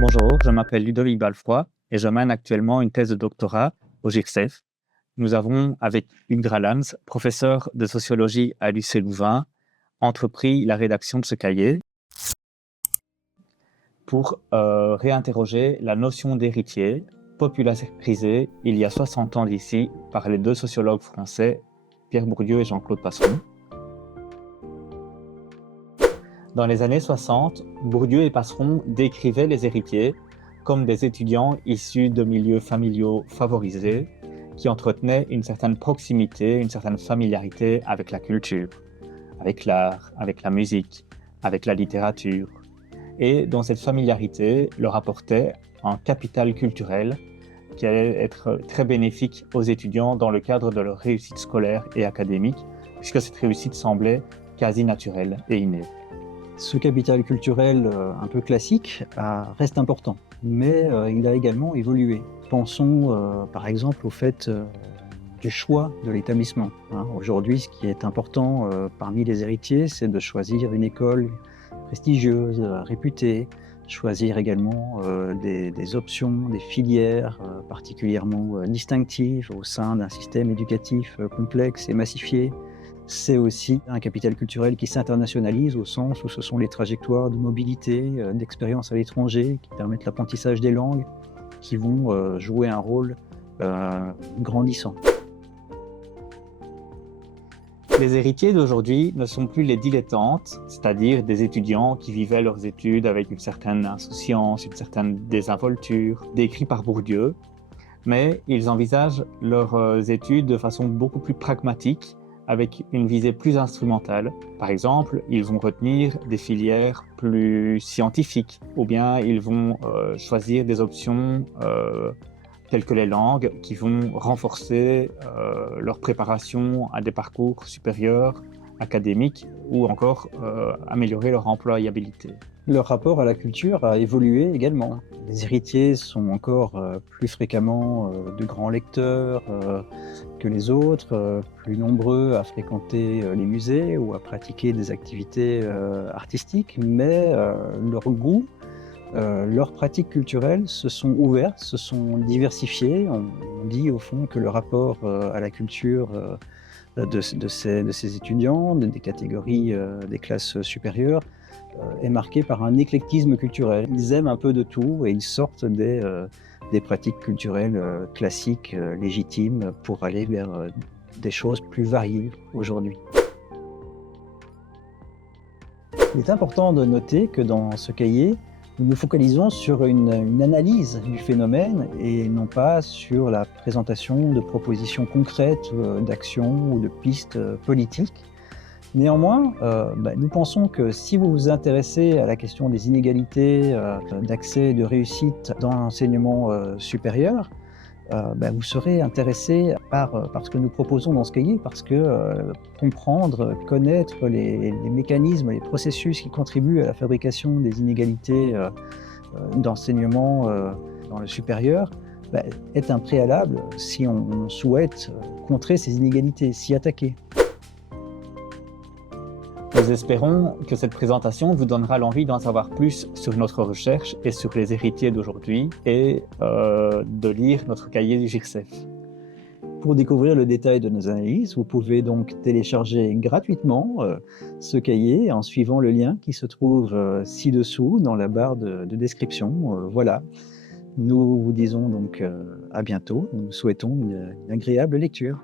Bonjour, je m'appelle Ludovic Balfroy et je mène actuellement une thèse de doctorat au GIRCEF. Nous avons, avec Hugues Dralans, professeur de sociologie à l'UC Louvain, entrepris la rédaction de ce cahier pour réinterroger la notion d'héritier, popularisée il y a 60 ans d'ici par les deux sociologues français, Pierre Bourdieu et Jean-Claude Passeron. Dans les années 60, Bourdieu et Passeron décrivaient les héritiers comme des étudiants issus de milieux familiaux favorisés qui entretenaient une certaine proximité, une certaine familiarité avec la culture, avec l'art, avec la musique, avec la littérature, et dont cette familiarité leur apportait un capital culturel qui allait être très bénéfique aux étudiants dans le cadre de leur réussite scolaire et académique, puisque cette réussite semblait quasi naturelle et innée. Ce capital culturel un peu classique reste important, mais il a également évolué. Pensons par exemple au fait du choix de l'établissement. Aujourd'hui, ce qui est important parmi les héritiers, c'est de choisir une école prestigieuse, réputée, choisir également des options, des filières particulièrement distinctives au sein d'un système éducatif complexe et massifié. C'est aussi un capital culturel qui s'internationalise au sens où ce sont les trajectoires de mobilité, d'expérience à l'étranger qui permettent l'apprentissage des langues, qui vont jouer un rôle grandissant. Les héritiers d'aujourd'hui ne sont plus les dilettantes, c'est-à-dire des étudiants qui vivaient leurs études avec une certaine insouciance, une certaine désinvolture, décrits par Bourdieu, mais ils envisagent leurs études de façon beaucoup plus pragmatique, avec une visée plus instrumentale. Par exemple, ils vont retenir des filières plus scientifiques, ou bien ils vont choisir des options telles que les langues, qui vont renforcer leur préparation à des parcours supérieurs, académiques, ou encore améliorer leur employabilité. Leur rapport à la culture a évolué également. Les héritiers sont encore plus fréquemment de grands lecteurs que les autres, plus nombreux à fréquenter les musées ou à pratiquer des activités artistiques, mais leur goût, leurs pratiques culturelles se sont ouvertes, se sont diversifiées. On dit au fond que le rapport à la culture de ces étudiants, des catégories des classes supérieures, est marqué par un éclectisme culturel. Ils aiment un peu de tout et ils sortent des pratiques culturelles classiques, légitimes, pour aller vers des choses plus variées aujourd'hui. Il est important de noter que dans ce cahier, nous nous focalisons sur une analyse du phénomène et non pas sur la présentation de propositions concrètes, d'actions ou de pistes politiques. Néanmoins, nous pensons que si vous vous intéressez à la question des inégalités d'accès et de réussite dans l'enseignement supérieur, vous serez intéressé par ce que nous proposons dans ce cahier, parce que comprendre, connaître les mécanismes, les processus qui contribuent à la fabrication des inégalités d'enseignement dans le supérieur est un préalable si on souhaite contrer ces inégalités, s'y attaquer. Nous espérons que cette présentation vous donnera l'envie d'en savoir plus sur notre recherche et sur les héritiers d'aujourd'hui et de lire notre cahier du GIRCEF. Pour découvrir le détail de nos analyses, vous pouvez donc télécharger gratuitement ce cahier en suivant le lien qui se trouve ci-dessous dans la barre de description. Voilà. Nous vous disons donc à bientôt. Nous vous souhaitons une agréable lecture.